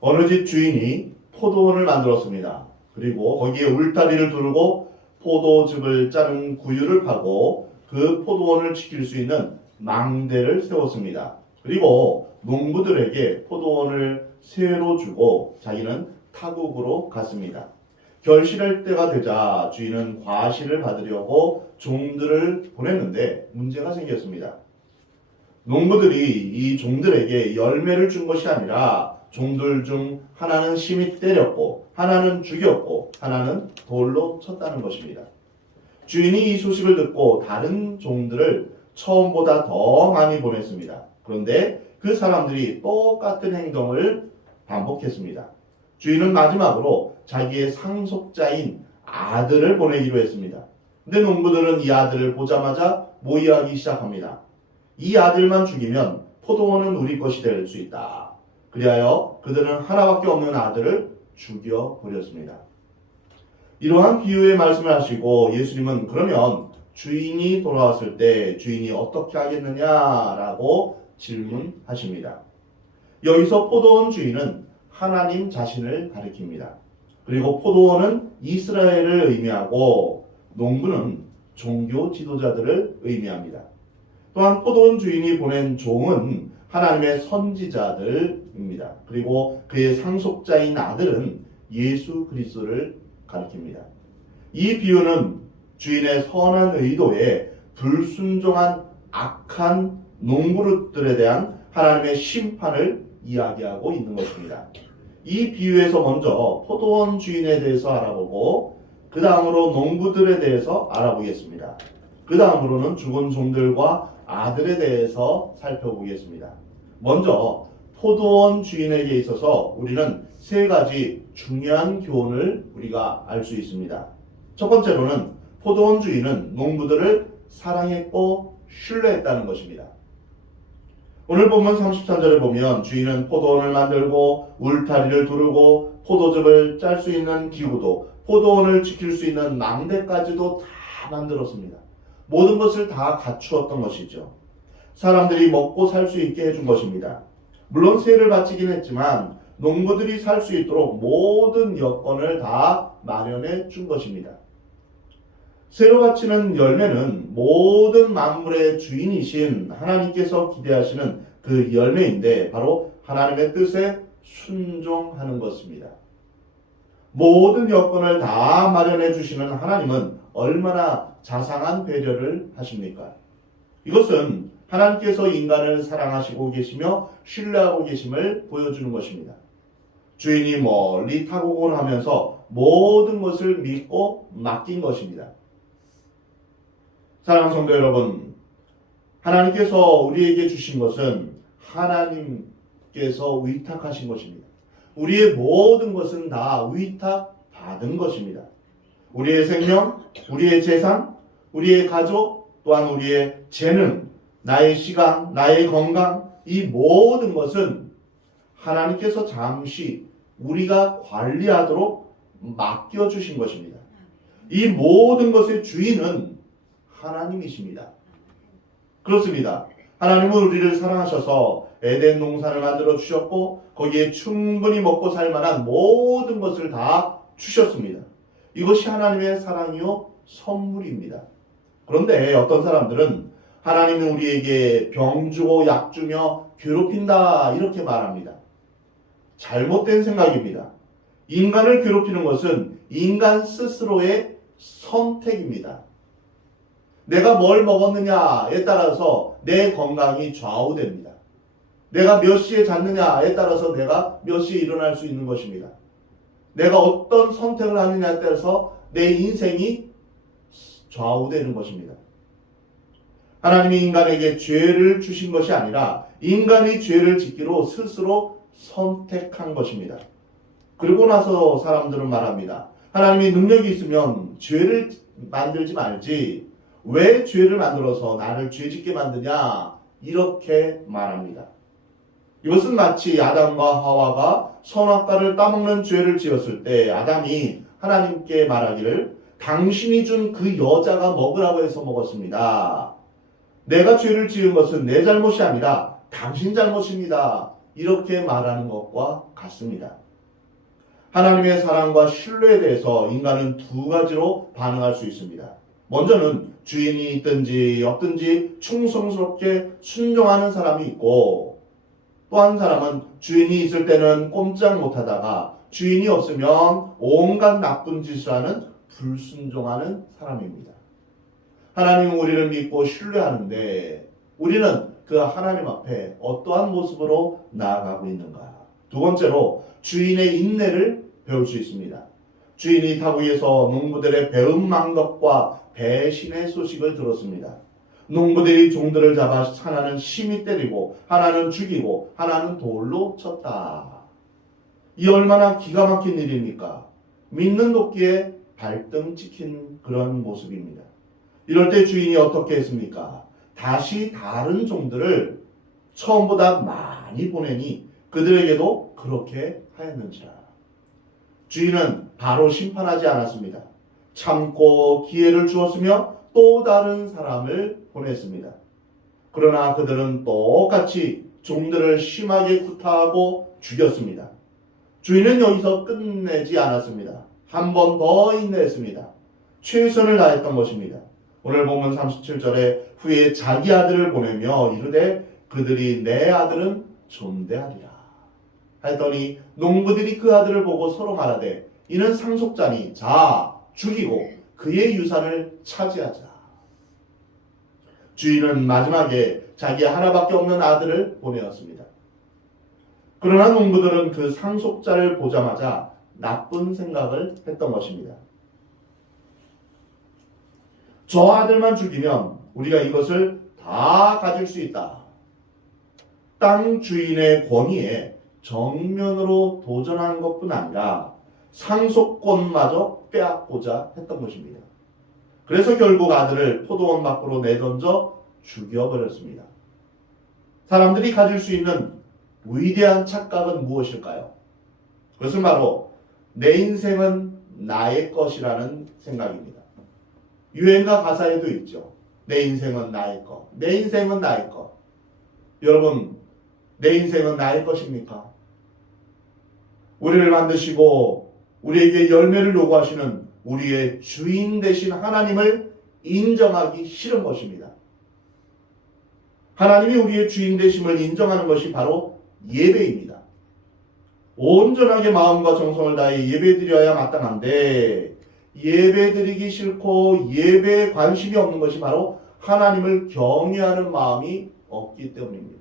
어느 집 주인이 포도원을 만들었습니다. 그리고 거기에 울타리를 두르고 포도즙을 짜는 구유를 파고 그 포도원을 지킬 수 있는 망대를 세웠습니다. 그리고 농부들에게 포도원을 세로 주고 자기는 타국으로 갔습니다. 결실할 때가 되자 주인은 과실을 받으려고 종들을 보냈는데 문제가 생겼습니다. 농부들이 이 종들에게 열매를 준 것이 아니라 종들 중 하나는 심히 때렸고 하나는 죽였고 하나는 돌로 쳤다는 것입니다. 주인이 이 소식을 듣고 다른 종들을 처음보다 더 많이 보냈습니다. 그런데 그 사람들이 똑같은 행동을 반복했습니다. 주인은 마지막으로 자기의 상속자인 아들을 보내기로 했습니다. 근데 농부들은 이 아들을 보자마자 모의하기 시작합니다. 이 아들만 죽이면 포도원은 우리 것이 될 수 있다. 그리하여 그들은 하나밖에 없는 아들을 죽여버렸습니다. 이러한 비유의 말씀을 하시고 예수님은 그러면 주인이 돌아왔을 때 주인이 어떻게 하겠느냐라고 질문하십니다. 여기서 포도원 주인은 하나님 자신을 가리킵니다. 그리고 포도원은 이스라엘을 의미하고 농부는 종교 지도자들을 의미합니다. 또한 포도원 주인이 보낸 종은 하나님의 선지자들입니다. 그리고 그의 상속자인 아들은 예수 그리스도를 가리킵니다. 이 비유는 주인의 선한 의도에 불순종한 악한 농부들에 대한 하나님의 심판을 이야기하고 있는 것입니다. 이 비유에서 먼저 포도원 주인에 대해서 알아보고 그 다음으로 농부들에 대해서 알아보겠습니다. 그 다음으로는 죽은 종들과 아들에 대해서 살펴보겠습니다. 먼저 포도원 주인에게 있어서 우리는 세 가지 중요한 교훈을 우리가 알 수 있습니다. 첫 번째로는 포도원 주인은 농부들을 사랑했고 신뢰했다는 것입니다. 오늘 본문 33절에 보면 주인은 포도원을 만들고 울타리를 두르고 포도즙을 짤 수 있는 기구도 포도원을 지킬 수 있는 망대까지도 다 만들었습니다. 모든 것을 다 갖추었던 것이죠. 사람들이 먹고 살 수 있게 해준 것입니다. 물론 세를 바치긴 했지만 농부들이 살 수 있도록 모든 여건을 다 마련해 준 것입니다. 세로 바치는 열매는 모든 만물의 주인이신 하나님께서 기대하시는 그 열매인데 바로 하나님의 뜻에 순종하는 것입니다. 모든 여건을 다 마련해 주시는 하나님은 얼마나 자상한 배려를 하십니까? 이것은 하나님께서 인간을 사랑하시고 계시며 신뢰하고 계심을 보여주는 것입니다. 주인이 멀리 타국을 하면서 모든 것을 믿고 맡긴 것입니다. 사랑하는 성도 여러분, 하나님께서 우리에게 주신 것은 하나님께서 위탁하신 것입니다. 우리의 모든 것은 다 위탁받은 것입니다. 우리의 생명, 우리의 재산, 우리의 가족, 또한 우리의 재능, 나의 시간, 나의 건강, 이 모든 것은 하나님께서 잠시 우리가 관리하도록 맡겨주신 것입니다. 이 모든 것의 주인은 하나님이십니다. 그렇습니다. 하나님은 우리를 사랑하셔서 에덴 농산을 만들어 주셨고 거기에 충분히 먹고 살 만한 모든 것을 다 주셨습니다. 이것이 하나님의 사랑이요 선물입니다. 그런데 어떤 사람들은 하나님은 우리에게 병 주고 약 주며 괴롭힌다 이렇게 말합니다. 잘못된 생각입니다. 인간을 괴롭히는 것은 인간 스스로의 선택입니다. 내가 뭘 먹었느냐에 따라서 내 건강이 좌우됩니다. 내가 몇 시에 잤느냐에 따라서 내가 몇 시에 일어날 수 있는 것입니다. 내가 어떤 선택을 하느냐에 따라서 내 인생이 좌우되는 것입니다. 하나님이 인간에게 죄를 주신 것이 아니라 인간이 죄를 짓기로 스스로 선택한 것입니다. 그리고 나서 사람들은 말합니다. 하나님이 능력이 있으면 죄를 만들지 말지 왜 죄를 만들어서 나를 죄짓게 만드냐 이렇게 말합니다. 이것은 마치 아담과 하와가 선악과를 따먹는 죄를 지었을 때 아담이 하나님께 말하기를 당신이 준 그 여자가 먹으라고 해서 먹었습니다. 내가 죄를 지은 것은 내 잘못이 아니라 당신 잘못입니다. 이렇게 말하는 것과 같습니다. 하나님의 사랑과 신뢰에 대해서 인간은 두 가지로 반응할 수 있습니다. 먼저는 주인이 있든지 없든지 충성스럽게 순종하는 사람이 있고, 또 한 사람은 주인이 있을 때는 꼼짝 못하다가 주인이 없으면 온갖 나쁜 짓을 하는 불순종하는 사람입니다. 하나님은 우리를 믿고 신뢰하는데 우리는 그 하나님 앞에 어떠한 모습으로 나아가고 있는가? 두 번째로 주인의 인내를 배울 수 있습니다. 주인이 타국에서 농부들의 배은망덕과 배신의 소식을 들었습니다. 농부들이 종들을 잡아 하나는 심히 때리고 하나는 죽이고 하나는 돌로 쳤다. 이 얼마나 기가 막힌 일입니까? 믿는 도끼에 발등 찍힌 그런 모습입니다. 이럴 때 주인이 어떻게 했습니까? 다시 다른 종들을 처음보다 많이 보내니 그들에게도 그렇게 하였는지라. 주인은 바로 심판하지 않았습니다. 참고 기회를 주었으며 또 다른 사람을 보냈습니다. 그러나 그들은 똑같이 종들을 심하게 구타하고 죽였습니다. 주인은 여기서 끝내지 않았습니다. 한 번 더 인내했습니다. 최선을 다했던 것입니다. 오늘 본문 37절에 후에 자기 아들을 보내며 이르되 그들이 내 아들은 존대하리라 했더니 농부들이 그 아들을 보고 서로 말하되 이는 상속자니 자 죽이고 그의 유산을 차지하자. 주인은 마지막에 자기 하나밖에 없는 아들을 보내었습니다. 그러나 농부들은 그 상속자를 보자마자 나쁜 생각을 했던 것입니다. 저 아들만 죽이면 우리가 이것을 다 가질 수 있다. 땅 주인의 권위에 정면으로 도전한 것뿐 아니라 상속권마저 빼앗고자 했던 것입니다. 그래서 결국 아들을 포도원 밖으로 내던져 죽여버렸습니다. 사람들이 가질 수 있는 위대한 착각은 무엇일까요? 그것은 바로 내 인생은 나의 것이라는 생각입니다. 유행가 가사에도 있죠. 내 인생은 나의 것. 내 인생은 나의 것. 여러분, 내 인생은 나의 것입니까? 우리를 만드시고 우리에게 열매를 요구하시는 우리의 주인 되신 하나님을 인정하기 싫은 것입니다. 하나님이 우리의 주인 되심을 인정하는 것이 바로 예배입니다. 온전하게 마음과 정성을 다해 예배드려야 마땅한데 예배드리기 싫고 예배에 관심이 없는 것이 바로 하나님을 경외하는 마음이 없기 때문입니다.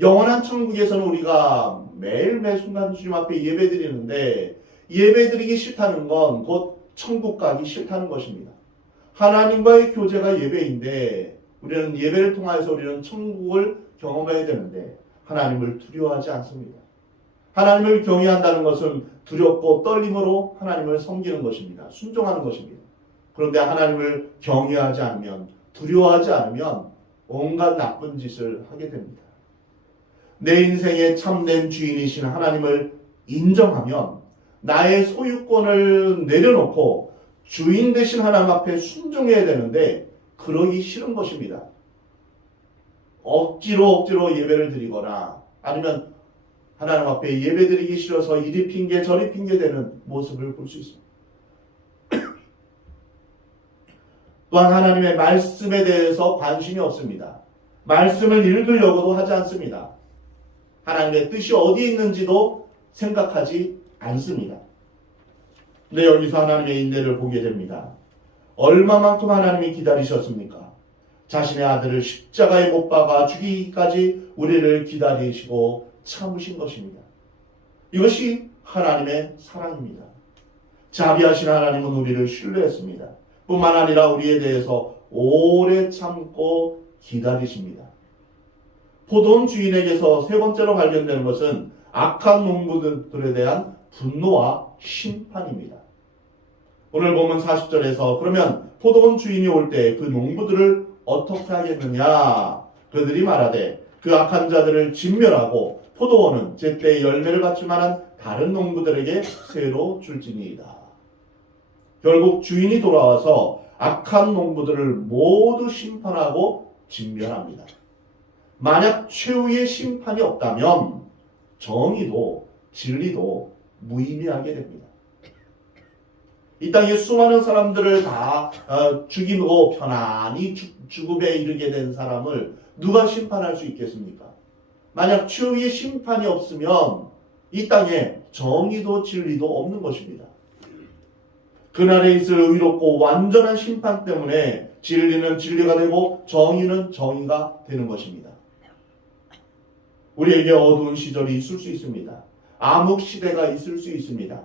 영원한 천국에서는 우리가 매일 매 순간 주님 앞에 예배드리는데 예배드리기 싫다는 건 곧 천국 가기 싫다는 것입니다. 하나님과의 교제가 예배인데 우리는 예배를 통해서 우리는 천국을 경험해야 되는데 하나님을 두려워하지 않습니다. 하나님을 경외한다는 것은 두렵고 떨림으로 하나님을 섬기는 것입니다. 순종하는 것입니다. 그런데 하나님을 경외하지 않으면 두려워하지 않으면 온갖 나쁜 짓을 하게 됩니다. 내 인생의 참된 주인이신 하나님을 인정하면 나의 소유권을 내려놓고 주인 되신 하나님 앞에 순종해야 되는데 그러기 싫은 것입니다. 억지로 예배를 드리거나 아니면 하나님 앞에 예배드리기 싫어서 이리 핑계 저리 핑계 대는 모습을 볼 수 있습니다. 또한 하나님의 말씀에 대해서 관심이 없습니다. 말씀을 읽으려고도 하지 않습니다. 하나님의 뜻이 어디에 있는지도 생각하지 않습니다. 근데 여기서 하나님의 인내를 보게 됩니다. 얼마만큼 하나님이 기다리셨습니까? 자신의 아들을 십자가에 못 박아 죽이기까지 우리를 기다리시고 참으신 것입니다. 이것이 하나님의 사랑입니다. 자비하신 하나님은 우리를 신뢰했습니다. 뿐만 아니라 우리에 대해서 오래 참고 기다리십니다. 포도원 주인에게서 세 번째로 발견되는 것은 악한 농부들에 대한 분노와 심판입니다. 오늘 보면 40절에서 그러면 포도원 주인이 올 때 그 농부들을 어떻게 하겠느냐? 그들이 말하되 그 악한 자들을 진멸하고 포도원은 제때 열매를 받을 만한 다른 농부들에게 새로 줄지니이다. 결국 주인이 돌아와서 악한 농부들을 모두 심판하고 진멸합니다. 만약 최후의 심판이 없다면 정의도 진리도 무의미하게 됩니다. 이 땅에 수많은 사람들을 다 죽이고 편안히 죽음에 이르게 된 사람을 누가 심판할 수 있겠습니까? 만약 최후의 심판이 없으면 이 땅에 정의도 진리도 없는 것입니다. 그날에 있을 의롭고 완전한 심판 때문에 진리는 진리가 되고 정의는 정의가 되는 것입니다. 우리에게 어두운 시절이 있을 수 있습니다. 암흑 시대가 있을 수 있습니다.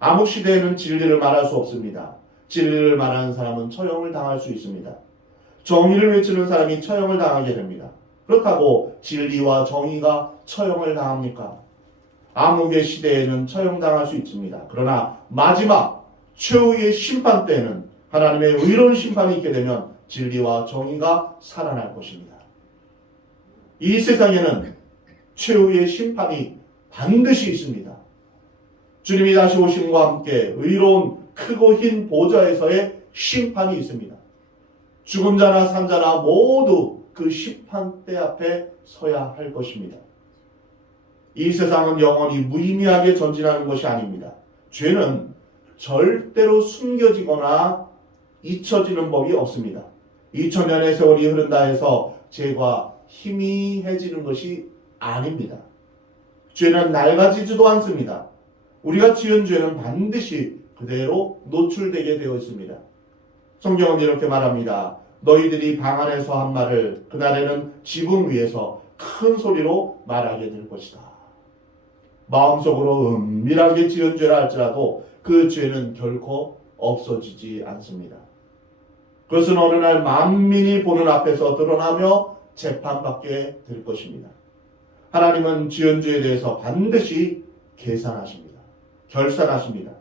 암흑 시대에는 진리를 말할 수 없습니다. 진리를 말하는 사람은 처형을 당할 수 있습니다. 정의를 외치는 사람이 처형을 당하게 됩니다. 그렇다고 진리와 정의가 처형을 당합니까? 암흑의 시대에는 처형당할 수 있습니다. 그러나 마지막 최후의 심판 때에는 하나님의 의로운 심판이 있게 되면 진리와 정의가 살아날 것입니다. 이 세상에는 최후의 심판이 반드시 있습니다. 주님이 다시 오심과 함께 의로운 크고 흰 보좌에서의 심판이 있습니다. 죽은 자나 산 자나 모두 그 심판대 앞에 서야 할 것입니다. 이 세상은 영원히 무의미하게 전진하는 것이 아닙니다. 죄는 절대로 숨겨지거나 잊혀지는 법이 없습니다. 2000년의 세월이 흐른다 해서 죄가 희미해지는 것이 아닙니다. 죄는 낡아지지도 않습니다. 우리가 지은 죄는 반드시 그대로 노출되게 되어 있습니다. 성경은 이렇게 말합니다. 너희들이 방 안에서 한 말을 그날에는 지붕 위에서 큰 소리로 말하게 될 것이다. 마음속으로 은밀하게 지은 죄라 할지라도 그 죄는 결코 없어지지 않습니다. 그것은 어느 날 만민이 보는 앞에서 드러나며 재판받게 될 것입니다. 하나님은 지은 죄에 대해서 반드시 계산하십니다. 결산하십니다.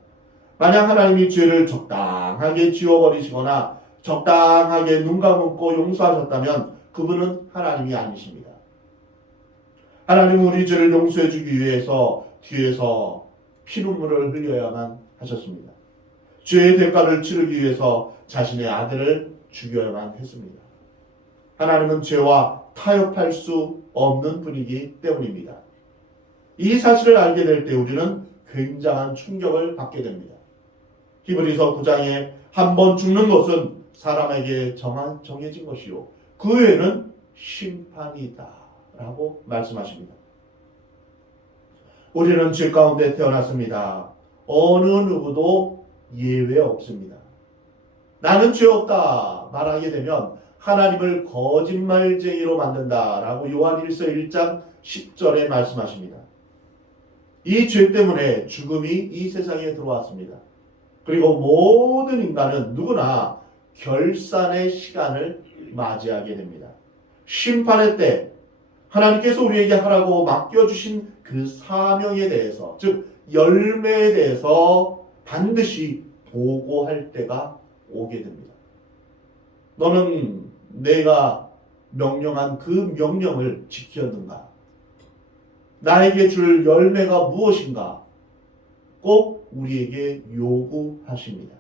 만약 하나님이 죄를 적당하게 지워버리시거나 적당하게 눈 감고 용서하셨다면 그분은 하나님이 아니십니다. 하나님은 우리 죄를 용서해 주기 위해서 뒤에서 피눈물을 흘려야만 하셨습니다. 죄의 대가를 치르기 위해서 자신의 아들을 죽여야만 했습니다. 하나님은 죄와 타협할 수 없는 분이기 때문입니다. 이 사실을 알게 될 때 우리는 굉장한 충격을 받게 됩니다. 히브리서 9장에 한 번 죽는 것은 사람에게 정해진 것이요 그 외에는 심판이 있다 라고 말씀하십니다. 우리는 죄 가운데 태어났습니다. 어느 누구도 예외 없습니다. 나는 죄 없다 말하게 되면 하나님을 거짓말쟁이로 만든다라고 요한 1장 10절에 말씀하십니다. 이 죄 때문에 죽음이 이 세상에 들어왔습니다. 그리고 모든 인간은 누구나 결산의 시간을 맞이하게 됩니다. 심판의 때 하나님께서 우리에게 하라고 맡겨주신 그 사명에 대해서, 즉 열매에 대해서 반드시 보고할 때가 오게 됩니다. 너는 내가 명령한 그 명령을 지켰는가? 나에게 줄 열매가 무엇인가? 꼭 우리에게 요구하십니다.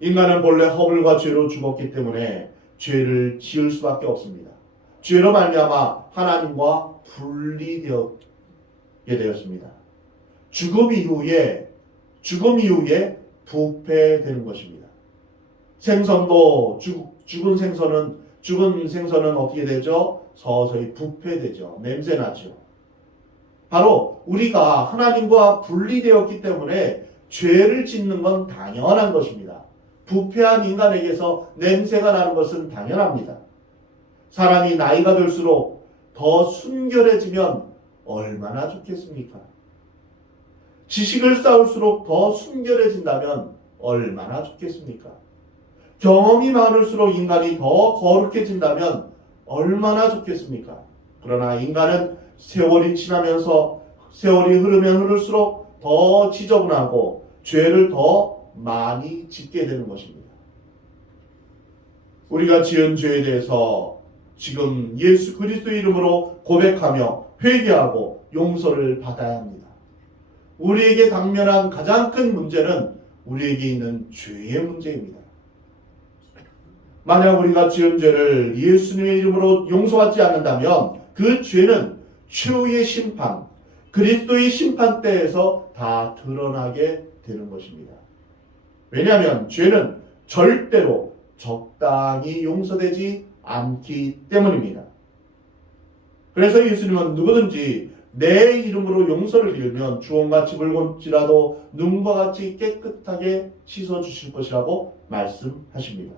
인간은 본래 허물과 죄로 죽었기 때문에 죄를 지을 수밖에 없습니다. 죄로 말미암아 하나님과 분리되었게 되었습니다. 죽음 이후에 부패되는 것입니다. 생선도 죽은 생선은 어떻게 되죠? 서서히 부패되죠. 냄새나죠. 바로 우리가 하나님과 분리되었기 때문에 죄를 짓는 건 당연한 것입니다. 부패한 인간에게서 냄새가 나는 것은 당연합니다. 사람이 나이가 들수록 더 순결해지면 얼마나 좋겠습니까? 지식을 쌓을수록 더 순결해진다면 얼마나 좋겠습니까? 경험이 많을수록 인간이 더 거룩해진다면 얼마나 좋겠습니까? 그러나 인간은 세월이 흐르면 흐를수록 더 지저분하고 죄를 더 많이 짓게 되는 것입니다. 우리가 지은 죄에 대해서 지금 예수 그리스도의 이름으로 고백하며 회개하고 용서를 받아야 합니다. 우리에게 당면한 가장 큰 문제는 우리에게 있는 죄의 문제입니다. 만약 우리가 지은 죄를 예수님의 이름으로 용서받지 않는다면 그 죄는 최후의 심판, 그리스도의 심판대에서 다 드러나게 되는 것입니다. 왜냐하면 죄는 절대로 적당히 용서되지 않기 때문입니다. 그래서 예수님은 누구든지 내 이름으로 용서를 빌면 주홍같이 붉을지라도 눈과 같이 깨끗하게 씻어주실 것이라고 말씀하십니다.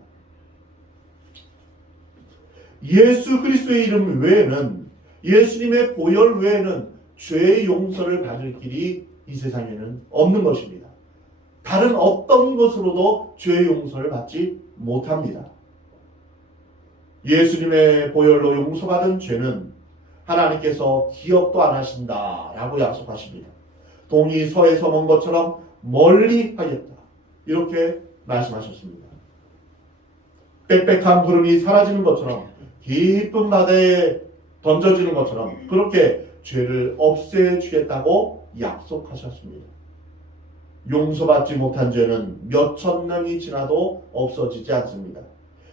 예수 그리스도의 이름 외에는, 예수님의 보혈 외에는 죄의 용서를 받을 길이 이 세상에는 없는 것입니다. 다른 어떤 것으로도 죄의 용서를 받지 못합니다. 예수님의 보혈로 용서받은 죄는 하나님께서 기억도 안 하신다라고 약속하십니다. 동이 서에서 먼 것처럼 멀리 하겠다, 이렇게 말씀하셨습니다. 빽빽한 구름이 사라지는 것처럼, 깊은 바다에 던져지는 것처럼 그렇게 죄를 없애주겠다고 약속하셨습니다. 용서받지 못한 죄는 몇천 년이 지나도 없어지지 않습니다.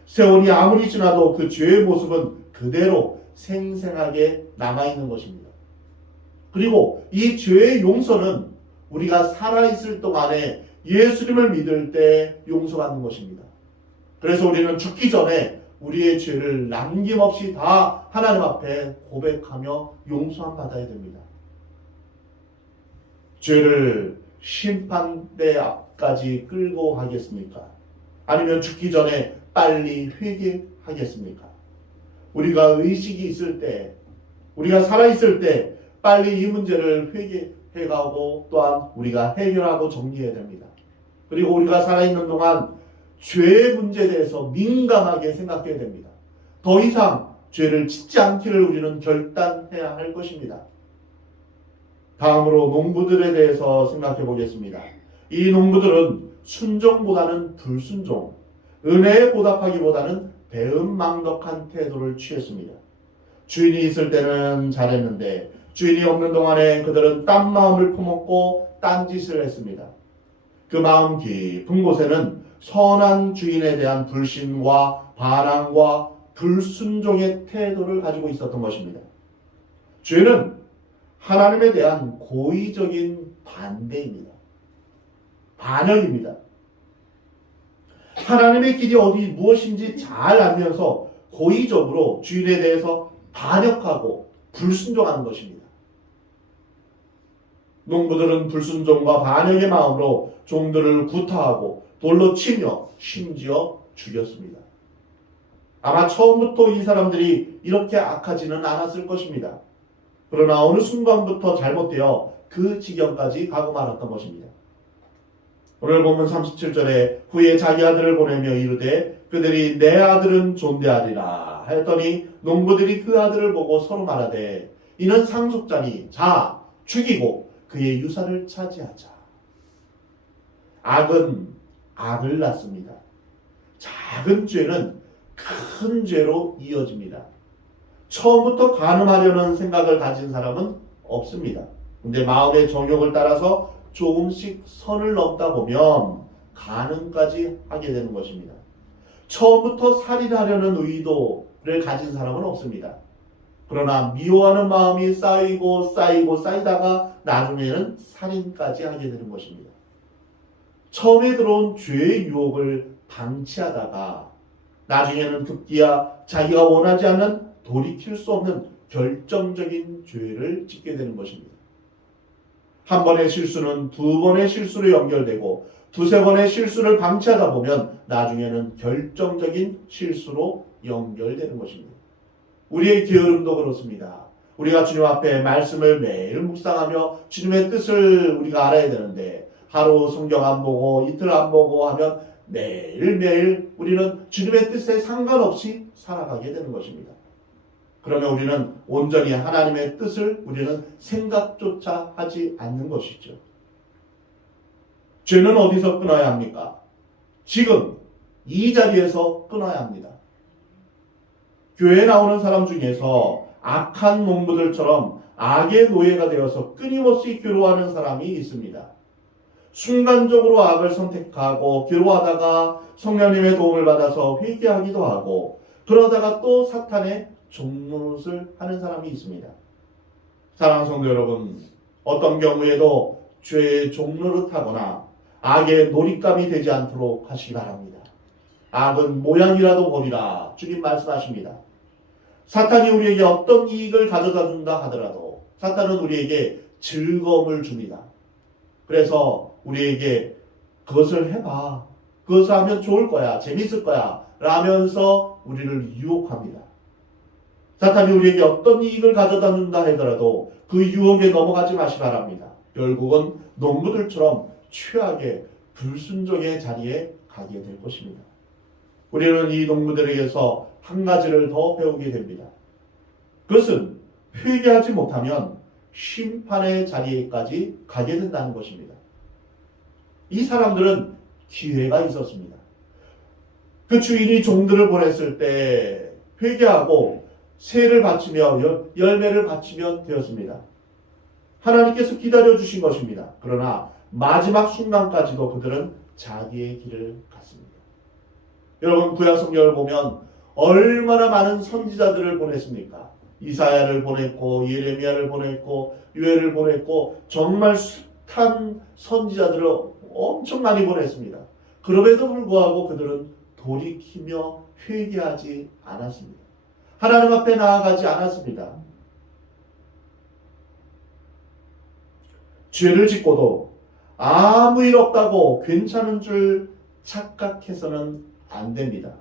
세월이 아무리 지나도 그 죄의 모습은 그대로 생생하게 남아있는 것입니다. 그리고 이 죄의 용서는 우리가 살아있을 동안에 예수님을 믿을 때 용서받는 것입니다. 그래서 우리는 죽기 전에 우리의 죄를 남김없이 다 하나님 앞에 고백하며 용서함 받아야 됩니다. 죄를 심판대 앞까지 끌고 가겠습니까? 아니면 죽기 전에 빨리 회개하겠습니까? 우리가 의식이 있을 때, 우리가 살아있을 때 빨리 이 문제를 회개해가고 또한 우리가 해결하고 정리해야 됩니다. 그리고 우리가 살아있는 동안 죄의 문제에 대해서 민감하게 생각해야 됩니다. 더 이상 죄를 짓지 않기를 우리는 결단해야 할 것입니다. 다음으로 농부들에 대해서 생각해 보겠습니다. 이 농부들은 순종보다는 불순종, 은혜에 보답하기보다는 배은망덕한 태도를 취했습니다. 주인이 있을 때는 잘했는데 주인이 없는 동안에 그들은 딴 마음을 품었고 딴짓을 했습니다. 그 마음 깊은 곳에는 선한 주인에 대한 불신과 반항과 불순종의 태도를 가지고 있었던 것입니다. 죄는 하나님에 대한 고의적인 반대입니다. 반역입니다. 하나님의 길이 어디 무엇인지 잘 알면서 고의적으로 주인에 대해서 반역하고 불순종하는 것입니다. 농부들은 불순종과 반역의 마음으로 종들을 구타하고 돌로 치며 심지어 죽였습니다. 아마 처음부터 이 사람들이 이렇게 악하지는 않았을 것입니다. 그러나 어느 순간부터 잘못되어 그 지경까지 가고 말았던 것입니다. 오늘 본문 37절에 후에 자기 아들을 보내며 이르되 그들이 내 아들은 존대하리라 하였더니 농부들이 그 아들을 보고 서로 말하되 이는 상속자니 자 죽이고 그의 유산을 차지하자. 악은 악을 낳습니다. 작은 죄는 큰 죄로 이어집니다. 처음부터 간음하려는 생각을 가진 사람은 없습니다. 근데 마음의 정욕을 따라서 조금씩 선을 넘다 보면 간음까지 하게 되는 것입니다. 처음부터 살인하려는 의도를 가진 사람은 없습니다. 그러나 미워하는 마음이 쌓이다가 나중에는 살인까지 하게 되는 것입니다. 처음에 들어온 죄의 유혹을 방치하다가 나중에는 급기야 자기가 원하지 않는 돌이킬 수 없는 결정적인 죄를 짓게 되는 것입니다. 한 번의 실수는 두 번의 실수로 연결되고 두세 번의 실수를 방치하다 보면 나중에는 결정적인 실수로 연결되는 것입니다. 우리의 게으름도 그렇습니다. 우리가 주님 앞에 말씀을 매일 묵상하며 주님의 뜻을 우리가 알아야 되는데 하루 성경 안 보고 이틀 안 보고 하면 매일매일 우리는 주님의 뜻에 상관없이 살아가게 되는 것입니다. 그러면 우리는 온전히 하나님의 뜻을 우리는 생각조차 하지 않는 것이죠. 죄는 어디서 끊어야 합니까? 지금 이 자리에서 끊어야 합니다. 교회에 나오는 사람 중에서 악한 농부들처럼 악의 노예가 되어서 끊임없이 괴로워하는 사람이 있습니다. 순간적으로 악을 선택하고 기로하다가 성령님의 도움을 받아서 회개하기도 하고 그러다가 또 사탄의 종노릇을 하는 사람이 있습니다. 사랑하는 성도 여러분, 어떤 경우에도 죄의 종노릇하거나 악의 놀잇감이 되지 않도록 하시기 바랍니다. 악은 모양이라도 버리라 주님 말씀하십니다. 사탄이 우리에게 어떤 이익을 가져다 준다 하더라도 사탄은 우리에게 즐거움을 줍니다. 그래서 우리에게 그것을 해봐, 그것을 하면 좋을 거야, 재밌을 거야 라면서 우리를 유혹합니다. 사탄이 우리에게 어떤 이익을 가져다 준다 하더라도 그 유혹에 넘어가지 마시 바랍니다. 결국은 농부들처럼 최악의 불순종의 자리에 가게 될 것입니다. 우리는 이 농부들에게서 한 가지를 더 배우게 됩니다. 그것은 회개하지 못하면 심판의 자리에까지 가게 된다는 것입니다. 이 사람들은 기회가 있었습니다. 그 주인이 종들을 보냈을 때 회개하고 세를 바치며 열매를 바치면 되었습니다. 하나님께서 기다려주신 것입니다. 그러나 마지막 순간까지도 그들은 자기의 길을 갔습니다. 여러분, 구약 성경을 보면 얼마나 많은 선지자들을 보냈습니까? 이사야를 보냈고 예레미야를 보냈고 유엘을 보냈고 정말 숱한 선지자들을 엄청 많이 보냈습니다. 그럼에도 불구하고 그들은 돌이키며 회개하지 않았습니다. 하나님 앞에 나아가지 않았습니다. 죄를 짓고도 아무 일 없다고 괜찮은 줄 착각해서는 안 됩니다.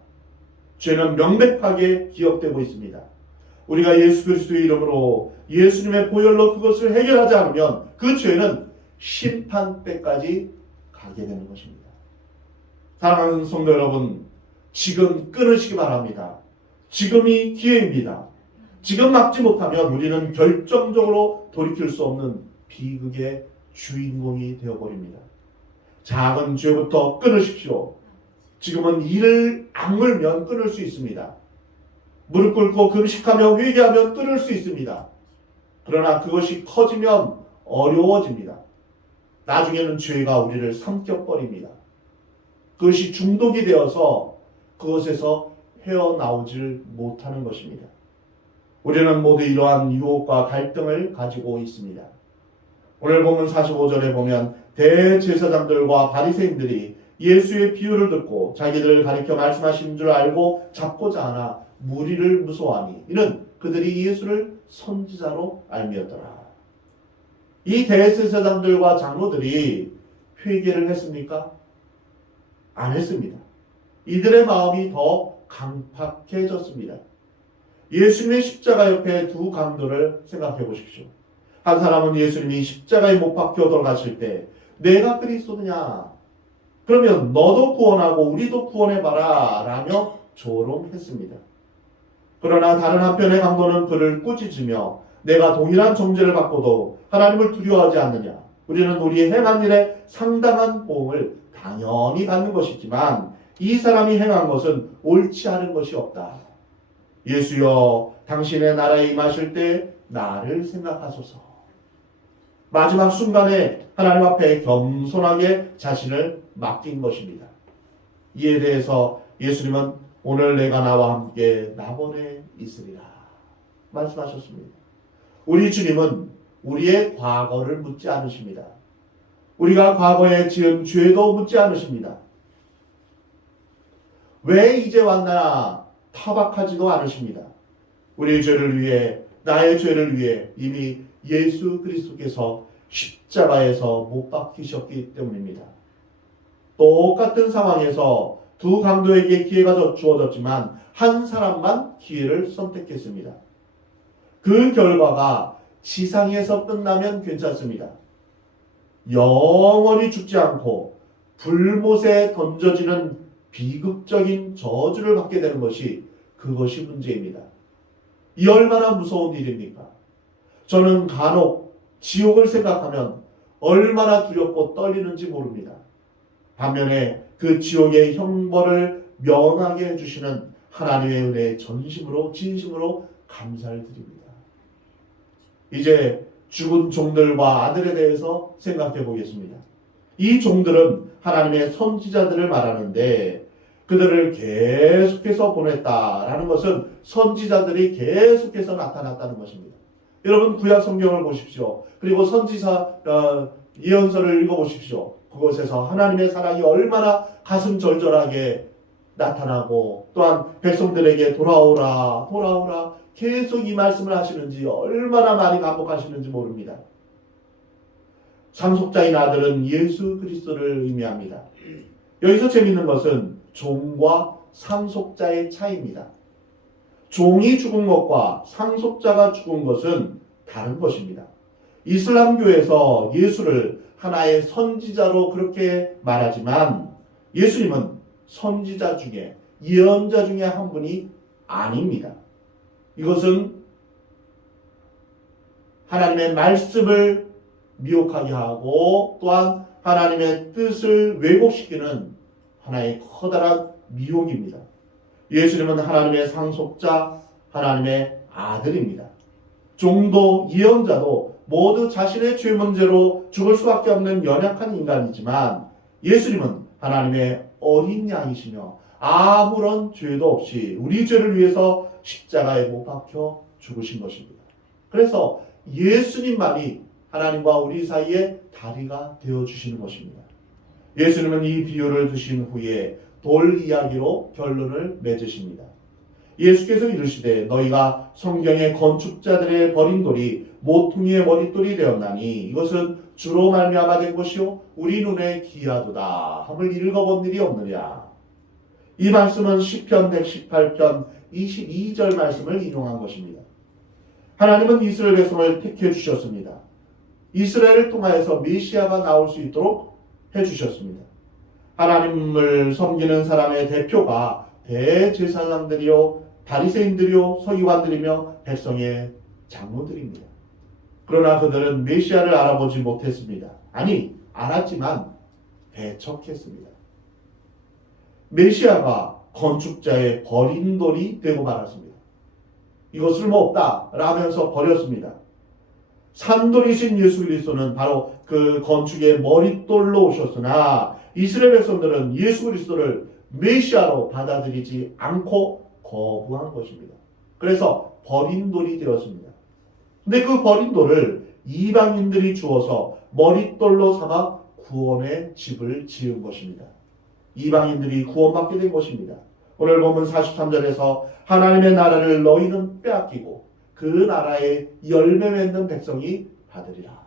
죄는 명백하게 기억되고 있습니다. 우리가 예수 그리스도의 이름으로 예수님의 보혈로 그것을 해결하지 않으면 그 죄는 심판때까지 가게 되는 것입니다. 사랑하는 성도 여러분, 지금 끊으시기 바랍니다. 지금이 기회입니다. 지금 막지 못하면 우리는 결정적으로 돌이킬 수 없는 비극의 주인공이 되어버립니다. 작은 죄부터 끊으십시오. 지금은 이를 악물면 끊을 수 있습니다. 무릎 꿇고 금식하며 회개하면 끊을 수 있습니다. 그러나 그것이 커지면 어려워집니다. 나중에는 죄가 우리를 삼켜버립니다. 그것이 중독이 되어서 그것에서 헤어나오질 못하는 것입니다. 우리는 모두 이러한 유혹과 갈등을 가지고 있습니다. 오늘 본문 45절에 보면 대제사장들과 바리새인들이 예수의 비유를 듣고 자기들을 가리켜 말씀하신 줄 알고 잡고자 하나 무리를 무서워하니 이는 그들이 예수를 선지자로 알미었더라. 이 대제사장들과 장로들이 회개를 했습니까? 안 했습니다. 이들의 마음이 더 강팍해졌습니다. 예수님의 십자가 옆에 두 강도를 생각해 보십시오. 한 사람은 예수님이 십자가에 못 박혀 돌아가실 때 내가 그리스도냐? 그러면 너도 구원하고 우리도 구원해봐라 라며 조롱했습니다. 그러나 다른 한편의 강도는 그를 꾸짖으며 내가 동일한 정죄를 받고도 하나님을 두려워하지 않느냐? 우리는 우리의 행한 일에 상당한 보응을 당연히 받는 것이지만 이 사람이 행한 것은 옳지 않은 것이 없다. 예수여, 당신의 나라에 임하실 때 나를 생각하소서. 마지막 순간에 하나님 앞에 겸손하게 자신을 맡긴 것입니다. 이에 대해서 예수님은 오늘 내가 나와 함께 나번에 있으리라 말씀하셨습니다. 우리 주님은 우리의 과거를 묻지 않으십니다. 우리가 과거에 지은 죄도 묻지 않으십니다. 왜 이제 왔나 타박하지도 않으십니다. 우리의 죄를 위해, 나의 죄를 위해 이미 예수 그리스도께서 십자가에서 못 박히셨기 때문입니다. 똑같은 상황에서 두 강도에게 기회가 주어졌지만 한 사람만 기회를 선택했습니다. 그 결과가 지상에서 끝나면 괜찮습니다. 영원히 죽지 않고 불못에 던져지는 비극적인 저주를 받게 되는 것이 그것이 문제입니다. 이 얼마나 무서운 일입니까? 저는 간혹 지옥을 생각하면 얼마나 두렵고 떨리는지 모릅니다. 반면에 그 지옥의 형벌을 면하게 해주시는 하나님의 은혜에 전심으로 진심으로 감사를 드립니다. 이제 죽은 종들과 아들에 대해서 생각해 보겠습니다. 이 종들은 하나님의 선지자들을 말하는데 그들을 계속해서 보냈다라는 것은 선지자들이 계속해서 나타났다는 것입니다. 여러분 구약 성경을 보십시오. 그리고 선지자 예언서를 읽어보십시오. 그곳에서 하나님의 사랑이 얼마나 가슴 절절하게 나타나고 또한 백성들에게 돌아오라 돌아오라 계속 이 말씀을 하시는지 얼마나 많이 반복하시는지 모릅니다. 상속자인 아들은 예수 그리스도를 의미합니다. 여기서 재밌는 것은 종과 상속자의 차이입니다. 종이 죽은 것과 상속자가 죽은 것은 다른 것입니다. 이슬람교에서 예수를 하나의 선지자로 그렇게 말하지만 예수님은 선지자 중에 예언자 중에 한 분이 아닙니다. 이것은 하나님의 말씀을 미혹하게 하고 또한 하나님의 뜻을 왜곡시키는 하나의 커다란 미혹입니다. 예수님은 하나님의 상속자, 하나님의 아들입니다. 종도 예언자도 모두 자신의 죄 문제로 죽을 수밖에 없는 연약한 인간이지만 예수님은 하나님의 어린 양이시며 아무런 죄도 없이 우리 죄를 위해서 십자가에 못 박혀 죽으신 것입니다. 그래서 예수님만이 하나님과 우리 사이에 다리가 되어주시는 것입니다. 예수님은 이 비유를 드신 후에 돌 이야기로 결론을 맺으십니다. 예수께서 이르시되 너희가 성경의 건축자들의 버린 돌이 모퉁이의 머릿돌이 되었나니 이것은 주로 말미암아 된 것이요 우리 눈에 귀하도다 함을 읽어본 일이 없느냐. 이 말씀은 시편 118편 22절 말씀을 인용한 것입니다. 하나님은 이스라엘 백성을 택해 주셨습니다. 이스라엘을 통하여서 메시아가 나올 수 있도록 해주셨습니다. 하나님을 섬기는 사람의 대표가 대제사장들이요 바리새인들이요 서기관들이며 백성의 장로들입니다. 그러나 그들은 메시아를 알아보지 못했습니다. 아니 알았지만 배척했습니다. 메시아가 건축자의 버린 돌이 되고 말았습니다. 이거 쓸모없다 라면서 버렸습니다. 산돌이신 예수 그리스도는 바로 그 건축의 머릿돌로 오셨으나 이스라엘 백성들은 예수 그리스도를 메시아로 받아들이지 않고 거부한 것입니다. 그래서 버린 돌이 되었습니다. 근데 그 버린 돌을 이방인들이 주어서 머릿돌로 삼아 구원의 집을 지은 것입니다. 이방인들이 구원받게 된 것입니다. 오늘 본문 43절에서 하나님의 나라를 너희는 빼앗기고 그 나라에 열매 맺는 백성이 받으리라.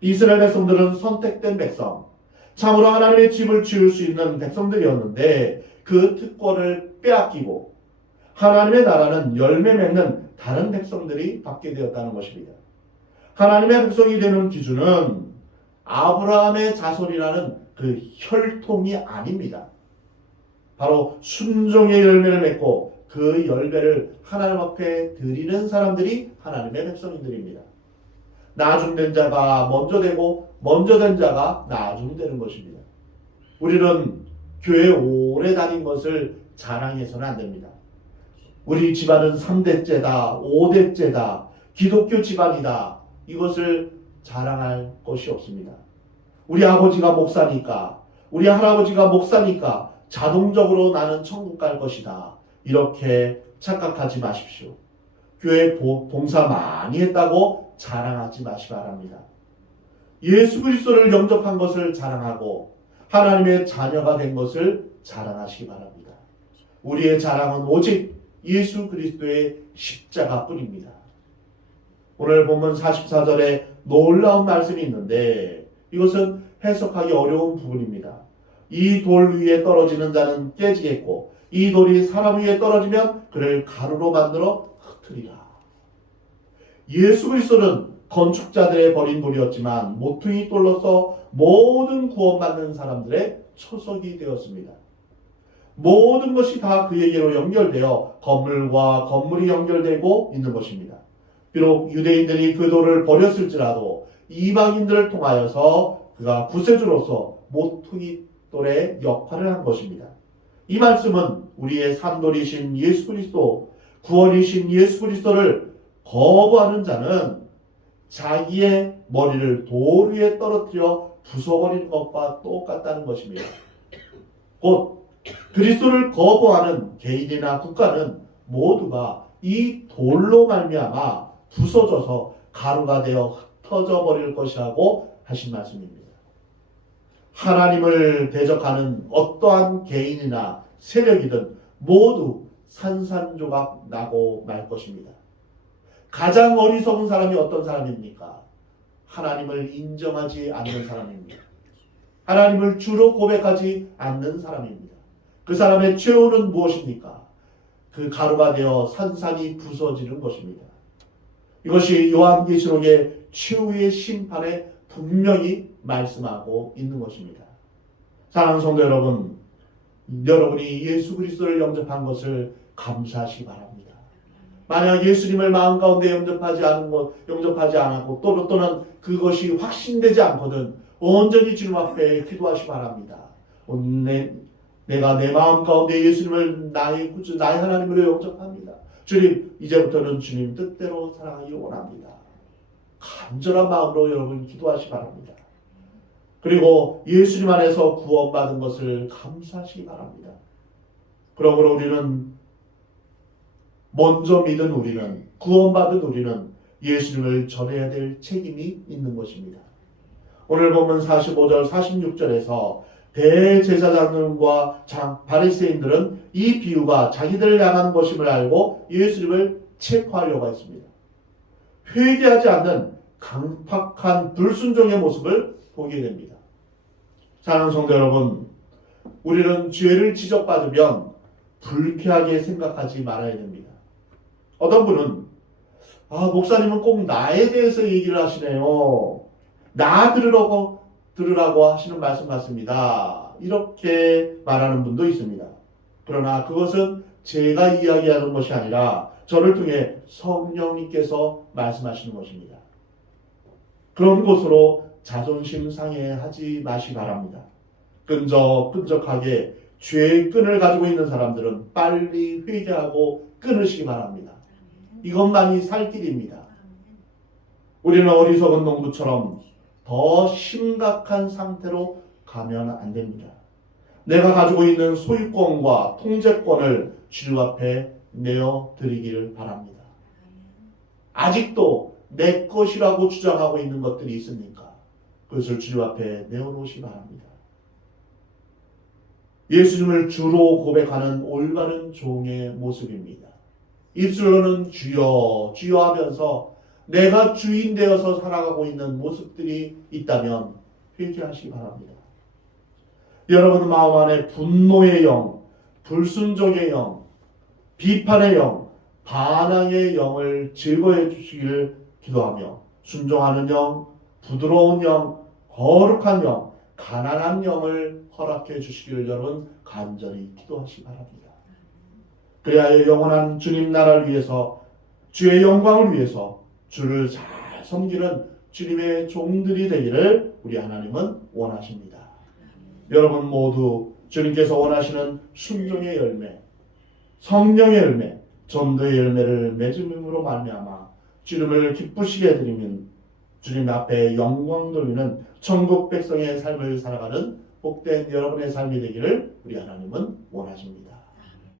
이스라엘 백성들은 선택된 백성, 참으로 하나님의 집을 지을 수 있는 백성들이었는데 그 특권을 빼앗기고 하나님의 나라는 열매 맺는 다른 백성들이 받게 되었다는 것입니다. 하나님의 백성이 되는 기준은 아브라함의 자손이라는 그 혈통이 아닙니다. 바로 순종의 열매를 맺고 그 열매를 하나님 앞에 드리는 사람들이 하나님의 백성들입니다. 나중된 자가 먼저 되고 먼저 된 자가 나중되는 것입니다. 우리는 교회 오래 다닌 것을 자랑해서는 안 됩니다. 우리 집안은 3대째다, 5대째다, 기독교 집안이다. 이것을 자랑할 것이 없습니다. 우리 아버지가 목사니까, 우리 할아버지가 목사니까 자동적으로 나는 천국 갈 것이다. 이렇게 착각하지 마십시오. 교회 봉사 많이 했다고 자랑하지 마시기 바랍니다. 예수 그리스도를 영접한 것을 자랑하고 하나님의 자녀가 된 것을 자랑하시기 바랍니다. 우리의 자랑은 오직 예수 그리스도의 십자가뿐입니다. 오늘 본문 44절에 놀라운 말씀이 있는데 이것은 해석하기 어려운 부분입니다. 이 돌 위에 떨어지는 자는 깨지겠고 이 돌이 사람 위에 떨어지면 그를 가루로 만들어 흩으리라. 예수 그리스도는 건축자들의 버린 돌이었지만 모퉁이 돌로서 모든 구원받는 사람들의 초석이 되었습니다. 모든 것이 다 그에게로 연결되어 건물과 건물이 연결되고 있는 것입니다. 비록 유대인들이 그 돌을 버렸을지라도 이방인들을 통하여서 그가 구세주로서 모퉁이 돌의 역할을 한 것입니다. 이 말씀은 우리의 산돌이신 예수 그리스도, 구원이신 예수 그리스도를 거부하는 자는 자기의 머리를 돌 위에 떨어뜨려 부숴버리는 것과 똑같다는 것입니다. 곧 그리스도를 거부하는 개인이나 국가는 모두가 이 돌로 말미암아 부서져서 가루가 되어 흩어져 버릴 것이라고 하신 말씀입니다. 하나님을 대적하는 어떠한 개인이나 세력이든 모두 산산조각 나고 말 것입니다. 가장 어리석은 사람이 어떤 사람입니까? 하나님을 인정하지 않는 사람입니다. 하나님을 주로 고백하지 않는 사람입니다. 그 사람의 최후는 무엇입니까? 그 가루가 되어 산산이 부서지는 것입니다. 이것이 요한계시록의 최후의 심판에 분명히 말씀하고 있는 것입니다. 사랑하는 성도 여러분, 여러분이 예수 그리스도를 영접한 것을 감사하시기 바랍니다. 만약 예수님을 마음 가운데 영접하지 않았고 또는 그것이 확신되지 않거든 온전히 주님 앞에 기도하시기 바랍니다. 내가 내 마음 가운데 예수님을 나의 구주, 나의 하나님으로 영접합니다. 주님, 이제부터는 주님 뜻대로 살아가기 원합니다. 간절한 마음으로 여러분 기도하시기 바랍니다. 그리고 예수님 안에서 구원받은 것을 감사하시기 바랍니다. 그러므로 우리는 먼저 믿은 우리는, 구원받은 우리는 예수님을 전해야 될 책임이 있는 것입니다. 오늘 보면 45절 46절에서 대제사장들과 바리새인들은 이 비유가 자기들을 향한 것임을 알고 예수님을 체포하려고 했습니다. 회개하지 않는 강팍한 불순종의 모습을 보게 됩니다. 사랑하는 성도 여러분, 우리는 죄를 지적받으면 불쾌하게 생각하지 말아야 됩니다. 어떤 분은 목사님은 꼭 나에 대해서 얘기를 하시네요. 나 들으라고 하시는 말씀 같습니다. 이렇게 말하는 분도 있습니다. 그러나 그것은 제가 이야기하는 것이 아니라 저를 통해 성령님께서 말씀하시는 것입니다. 그런 것으로 자존심 상해하지 마시기 바랍니다. 끈적끈적하게 죄의 끈을 가지고 있는 사람들은 빨리 회개하고 끊으시기 바랍니다. 이것만이 살 길입니다. 우리는 어리석은 농부처럼 더 심각한 상태로 가면 안 됩니다. 내가 가지고 있는 소유권과 통제권을 주님 앞에 내어드리길 바랍니다. 아직도 내 것이라고 주장하고 있는 것들이 있습니까? 그것을 주님 앞에 내어놓으시기 바랍니다. 예수님을 주로 고백하는 올바른 종의 모습입니다. 입술로는 주여 주여 하면서 내가 주인 되어서 살아가고 있는 모습들이 있다면 회개하시기 바랍니다. 여러분 마음 안에 분노의 영, 불순종의 영, 비판의 영, 반항의 영을 제거해 주시길 기도하며 순종하는 영, 부드러운 영, 거룩한 영, 가난한 영을 허락해 주시길 여러분 간절히 기도하시기 바랍니다. 그래야 영원한 주님 나라를 위해서 주의 영광을 위해서 주를 잘 섬기는 주님의 종들이 되기를 우리 하나님은 원하십니다. 여러분 모두 주님께서 원하시는 순종의 열매, 성령의 열매, 전도의 열매를 맺음으로 말미암아 주님을 기쁘시게 해드리면 주님 앞에 영광 돌리는 천국 백성의 삶을 살아가는 복된 여러분의 삶이 되기를 우리 하나님은 원하십니다.